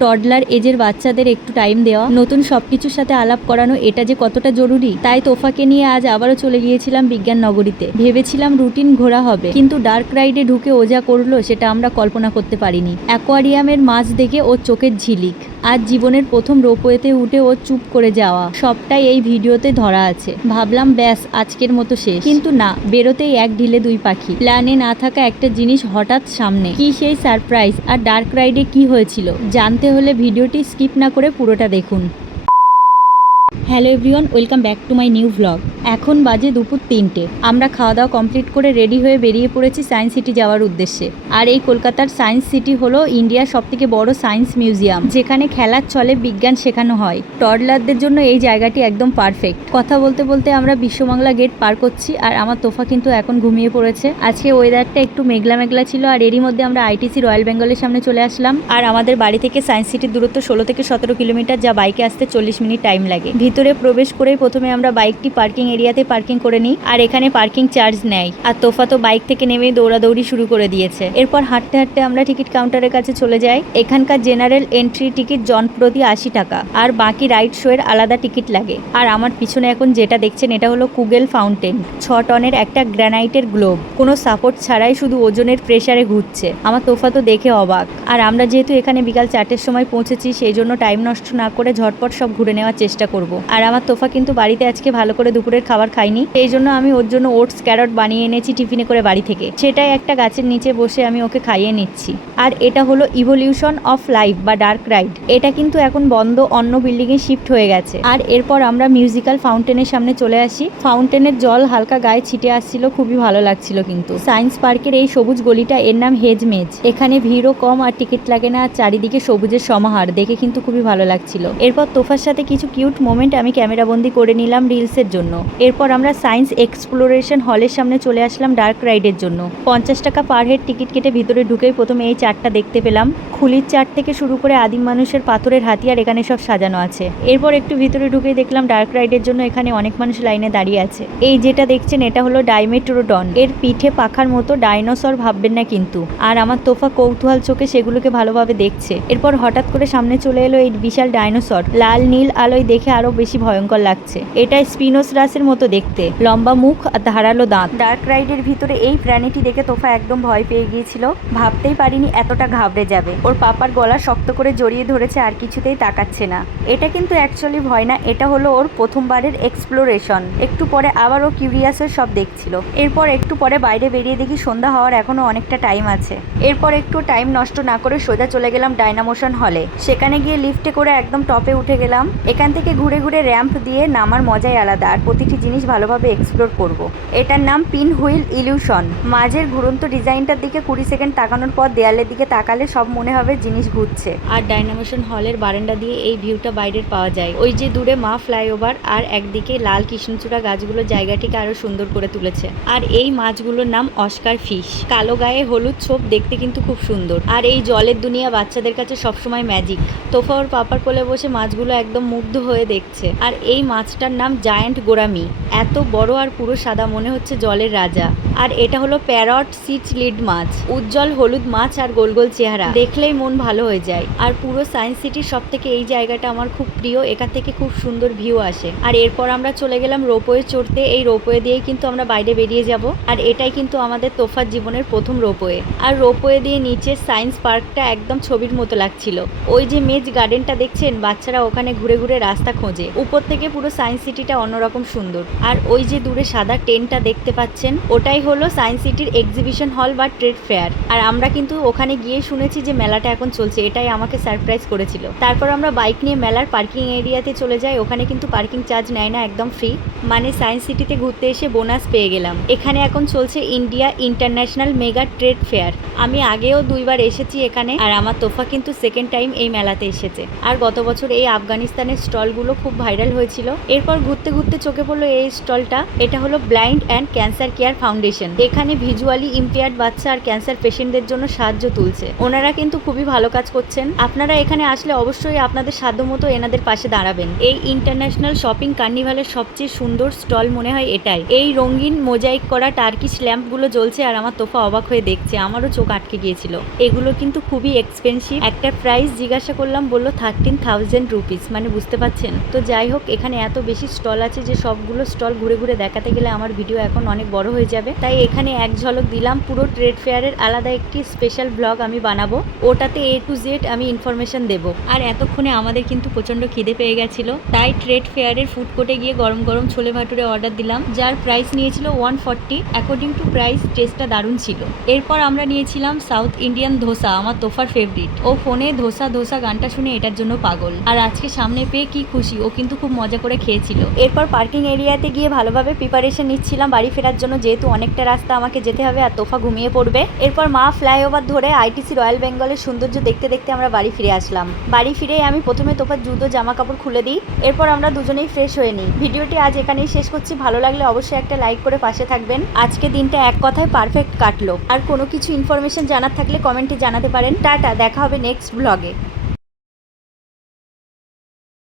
Toddler এজের বাচ্চাদের একটু টাইম দেওয়া, নতুন সবকিছুর সাথে আলাপ করানো, এটা যে কতটা জরুরি। তাই তোফাকে নিয়ে আজ আবারও চলে গিয়েছিলাম বিজ্ঞান নগরীতে। ভেবেছিলাম রুটিন ঘোরা হবে, কিন্তু ডার্ক রাইডে ঢুকে ও যা করলো সেটা আমরা কল্পনা করতে পারিনি। অ্যাকোয়ারিয়ামের মাছ দেখে ওর চোখের ঝিলিক, আজ জীবনের প্রথম রোপওয়েতে উঠে ও চুপ করে যাওয়া, সবটাই এই ভিডিওতে ধরা আছে। ভাবলাম ব্যাস আজকের মতো শেষ, কিন্তু না, বেরোতেই এক ঢিলে দুই পাখি। প্ল্যানে না থাকা একটা জিনিস হঠাৎ সামনে। কি সেই সারপ্রাইজ, আর ডার্ক রাইডে কি হয়েছিল জানতে হলে ভিডিওটি স্কিপ না করে পুরোটা দেখুন। Hello everyone, welcome back to my new vlog. এখন বাজে দুপুর 3টে। আমরা খাওয়া দাওয়া কমপ্লিট করে রেডি হয়ে বেরিয়ে পড়েছি সায়েন্স সিটি যাওয়ার উদ্দেশ্যে। আর এই কলকাতার সায়েন্স সিটি হলো ইন্ডিয়ার সবথেকে বড় সায়েন্স মিউজিয়াম, যেখানে খেলার ছলে বিজ্ঞান শেখানো হয়। টডলারদের জন্য এই জায়গাটি একদম পারফেক্ট। কথা বলতে বলতে আমরা বিশ্ববাংলা গেট পার করছি, আর আমার তোফা কিন্তু এখন ঘুমিয়ে পড়েছে। আজকে ওয়েদারটা একটু মেঘলা মেঘলা ছিল, আর এরই মধ্যে আমরা আইটিসি রয়্যাল বেঙ্গলের সামনে চলে আসলাম। আর আমাদের বাড়ি থেকে সায়েন্স সিটির দূরত্ব 16 থেকে 17 কিলোমিটার, যা বাইকে আসতে 40 মিনিট টাইম লাগে। ভিতরে প্রবেশ করেই প্রথমে আমরা বাইকটি পার্কিং এরিয়াতে পার্কিং করে নিই, আর এখানে পার্কিং চার্জ নেয়। আর তোফা তো বাইক থেকে নেমে দৌড়াদৌড়ি শুরু করে দিয়েছে। এরপর হাঁটতে হাঁটতে আমরা টিকিট কাউন্টারের কাছে চলে যাই। এখানকার জেনারেল এন্ট্রি টিকিট জন প্রতি 80 টাকা, আর বাকি রাইড শো এর আলাদা টিকিট লাগে। আর আমার পিছনে এখন যেটা দেখছেন এটা হলো কুগেল ফাউন্টেন, 6 টনের একটা গ্রানাইটের গ্লোব, কোনো সাপোর্ট ছাড়াই শুধু ওজনের প্রেসারে ঘুরছে। আমার তোফা তো দেখে অবাক। আর আমরা যেহেতু এখানে বিকাল 4টের সময় পৌঁছেছি, সেই জন্য টাইম নষ্ট না করে ঝটপট সব ঘুরে নেওয়ার চেষ্টা করব। আর আমার তোফা কিন্তু বাড়িতে আজকে ভালো করে দুপুরের খাবার খাইনি, এই জন্য আমি ওর জন্য ওটস ক্যারট বানিয়ে এনেছি টিফিনে করে বাড়ি থেকে। সেটাই একটা গাছের নিচে বসে আমি ওকে খাইয়ে নিচ্ছি। আর এটা হলো ইভলিউশন অফ লাইফ বা ডার্ক রাইড। এটা কিন্তু এখন বন্ধ, অন্য বিল্ডিং এ শিফট হয়ে গেছে। আর এরপর আমরা মিউজিক্যাল ফাউন্টেনের সামনে চলে আসি। ফাউন্টেনের জল হালকা গায়ে ছিটে আসছিল, খুবই ভালো লাগছিল। কিন্তু সায়েন্স পার্কের এই সবুজ গলিটা, এর নাম হেজ মেজ। এখানে ভিড়ও কম আর টিকিট লাগে না, আর চারিদিকে সবুজের সমাহার দেখে কিন্তু খুবই ভালো লাগছিল। এরপর তোফার সাথে কিছু কিউট মোমেন্ট আমি ক্যামেরা বন্দি করে নিলাম রিলসের জন্য। এরপর আমরা সায়েন্স এক্সপ্লোরেশন হলের সামনে চলে আসলাম ডার্ক রাইডের জন্য। 50 টাকা পার হেড টিকিট কেটে ভিতরে ঢুকেই প্রথমে এই চারটা দেখতে পেলাম। খুলির চার থেকে শুরু করে আদিম মানুষের পাথরের হাতিয়ার এখানে সব সাজানো আছে। এরপর একটু ভিতরে ঢুকেই দেখলাম ডার্ক রাইডের জন্য এখানে অনেক মানুষ লাইনে দাঁড়িয়ে আছে। এই যেটা দেখছেন এটা হলো ডাইমেট্রোডন। এর পিঠে পাখার মতো ডাইনোসর ভাববেন না কিন্তু। আর আমার তোফা কৌতূহল চোখে সেগুলোকে ভালোভাবে দেখছে। এরপর হঠাৎ করে সামনে চলে এলো এই বিশাল ডাইনোসর। লাল নীল আলোয় দেখে আরো বেশি ভয়ঙ্কর লাগছে। এটা স্পিনোসরাসের মতো দেখতে, লম্বা মুখ আর ধারালো দাঁত। ডার্ক রাইডের ভিতরে এই প্রাণীটি দেখে তোফা একদম ভয় পেয়ে গিয়েছিল। ভাবতেই পারিনি এতটা ঘাবড়ে যাবে। ওর পাপার গলা শক্ত করে জড়িয়ে ধরেছে, আর কিছুতেই তাকাচ্ছে না। এটা কিন্তু অ্যাকচুয়ালি ভয় না, এটা হলো ওর প্রথমবারের এক্সপ্লোরেশন। একটু পরে আবার ও কিউরিয়াস হয়ে সব দেখছিল। এরপর একটু পরে বাইরে বেরিয়ে দেখি সন্ধ্যা হওয়ার এখনো অনেকটা টাইম আছে। এরপর একটু টাইম নষ্ট না করে সোজা চলে গেলাম ডাইনামোশন হলে। সেখানে গিয়ে লিফটে করে একদম টপে উঠে গেলাম। এখান থেকে ঘুরে ঘুরে র্যাম্প দিয়ে নামার মজাই আলাদা, আর প্রতিটি জিনিস ভালোভাবে এক্সপ্লোর করব। এটার নাম পিন হুইল ইলিউশন। মাঝের ঘুরন্ত ডিজাইনটার দিকে 20 সেকেন্ড তাকানোর পর দেয়ালের দিকে তাকালে সব মনে হবে জিনিস ঘুরছে। আর ডাইনামোশন হলের বারান্দা দিয়ে এই ভিউটা বাইরের পাওয়া যায়। ওই যে দূরে মা ফ্লাইওভার, আর একদিকে লাল কৃষ্ণচূড়া গাছগুলো জায়গাটিকে আরো সুন্দর করে তুলেছে। আর এই মাছগুলোর নাম অস্কার ফিশ। কালো গায়ে হলুদ ছোপ, দেখতে কিন্তু খুব সুন্দর। আর এই জলের দুনিয়া বাচ্চাদের কাছে সবসময় ম্যাজিক। তোফা ওর পাপার কোলে বসে মাছগুলো একদম মুগ্ধ হয়ে দেখছে। আর এই মাছটার নাম জায়ান্ট গোরামি। এত বড় আর পুরো সাদা, মনে হচ্ছে জলের রাজা। আর এটা হলো প্যারট সিচ লিড মাছ। উজ্জ্বল হলুদ মাছ আর গোল গোল চেহারা, দেখলেই মন ভালো হয়ে যায়। আর পুরো সায়েন্স সিটির সব থেকে এই জায়গাটা আমার খুব প্রিয়। এখান থেকে খুব সুন্দর ভিউ আসে। আর এরপর আমরা চলে গেলাম রোপওয়ে চড়তে। এই রোপওয়ে দিয়েই কিন্তু আমরা বাইরে বেরিয়ে যাব। আর এটাই কিন্তু আমাদের তোফার জীবনের প্রথম রোপওয়ে। আর রোপওয়ে দিয়ে নিচে সায়েন্স পার্কটা একদম ছবির মতো লাগছিল। ওই যে মেজ গার্ডেনটা দেখছেন, বাচ্চারা ওখানে ঘুরে ঘুরে রাস্তা খোঁজে। উপর থেকে পুরো সায়েন্স সিটিটা অন্যরকম সুন্দর। আর ওই যে দূরে সাদা টেন্টটা দেখতে পাচ্ছেন, ওটাই হলো সায়েন্স সিটির এক্সিবিশন হল বা ট্রেড ফেয়ার। আর আমরা কিন্তু ওখানে গিয়ে শুনেছি যে মেলাটা এখন চলছে, এটাই আমাকে সারপ্রাইজ করেছিল। তারপর আমরা বাইক নিয়ে মেলার পার্কিং এরিয়াতে চলে যাই। ওখানে কিন্তু পার্কিং চার্জ নেয় না, একদম ফ্রি। মানে সায়েন্স সিটিতে ঘুরতে এসে বোনাস পেয়ে গেলাম। এখানে এখন চলছে India international mega trade fair. আমি আগেও 2বার এসেছি এখানে, আর আমার তোফা কিন্তু সেকেন্ড টাইম এই মেলাতে এসেছে। আর গত বছর এই আফগানিস্তানের স্টলগুলো খুব ভাইরাল হয়েছিল। এরপর ঘুরতে ঘুরতে চোখে পড়লো এই স্টলটা। এটা হলো blind and cancer care foundation. এখানে ভিজুয়ালি ইম্পেয়ার্ড বাচ্চা আর ক্যান্সার পেশেন্টদের জন্য সাহায্য তুলছে। ওনারা কিন্তু খুবই ভালো কাজ করছেন। আপনারা এখানে আসলে অবশ্যই আপনাদের সাধ্যমতো এনাদের পাশে দাঁড়াবেন। এই ইন্টারন্যাশনাল শপিং কার্নিভালের সবচেয়ে সুন্দর স্টল মনে হয় এটাই। এই রঙিন মোজাইক করা টার্কিশ ল্যাম্পগুলো জ্বলছে আর আমার তোফা অবাক হয়ে দেখছে। আমারও চোখ আটকে গিয়েছিল। এগুলো কিন্তু খুবই এক্সপেন্সিভ। একটা প্রাইস জিজ্ঞাসা করলাম, বললো 13,000 রুপিস, মানে বুঝতে পারছেন তো। যাই হোক, এখানে এত বেশি স্টল আছে যে সবগুলো স্টল ঘুরে ঘুরে দেখাতে গেলে আমার ভিডিও এখন অনেক বড় হয়ে যাবে। তাই এখানে এক ঝলক দিলাম। পুরো ট্রেড ফেয়ারের আলাদা একটি স্পেশাল ব্লগ আমি বানাবো, ওটাতে A to Z আমি ইনফরমেশন দেবো। আর এতক্ষণে আমাদের কিন্তু প্রচন্ড খিদে পেয়ে গেছিল, তাই ট্রেড ফেয়ারের ফুড কোর্টে গিয়ে গরম গরম ছোলে ভাটুরে অর্ডার দিলাম, যার প্রাইস নিয়েছিল 140। অ্যাকর্ডিং টু প্রাইস টেস্টটা দারুণ ছিল। এরপর আমরা নিয়েছিলাম সাউথ ইন্ডিয়ান ধোসা, আমার তোফার ফেভারিট। ও ফোনে ধোসা ধোসা গানটা শুনে এটার জন্য পাগল, আর আজকে সামনে পেয়ে কি খুশি। ও কিন্তু খুব মজা করে খেয়েছিল। এরপর পার্কিং এরিয়াতে গিয়ে ভালোভাবে প্রিপারেশন নিচ্ছিলাম বাড়ি ফেরার জন্য, যেহেতু অনেকটা রাস্তা আমাকে যেতে হবে আর তোফা ঘুমিয়ে পড়বে। এরপর মা ফ্লাইওভার ধরে আইটিসি রয়্যাল বেঙ্গলের সৌন্দর্য দেখতে দেখতে আমরা বাড়ি ফিরে আসলাম। বাড়ি ফিরে আমি প্রথমে তোফার জুতো জামা কাপড় খুলে দিই, এরপর আমরা দুজনেই ফ্রেশ হয়ে নিই। ভিডিওটি আজ এখানেই শেষ করছি। ভালো লাগলে অবশ্যই একটা লাইক করে পাশে থাকবেন। আজকে দিনটা এক কথায় পারফেক্ট কাটলো। আর কোনো কিছু ইনফরমেশন জানার থাকলে কমেন্টে জানাতে পারেন। টাটা, দেখা হবে নেক্সট ব্লগে।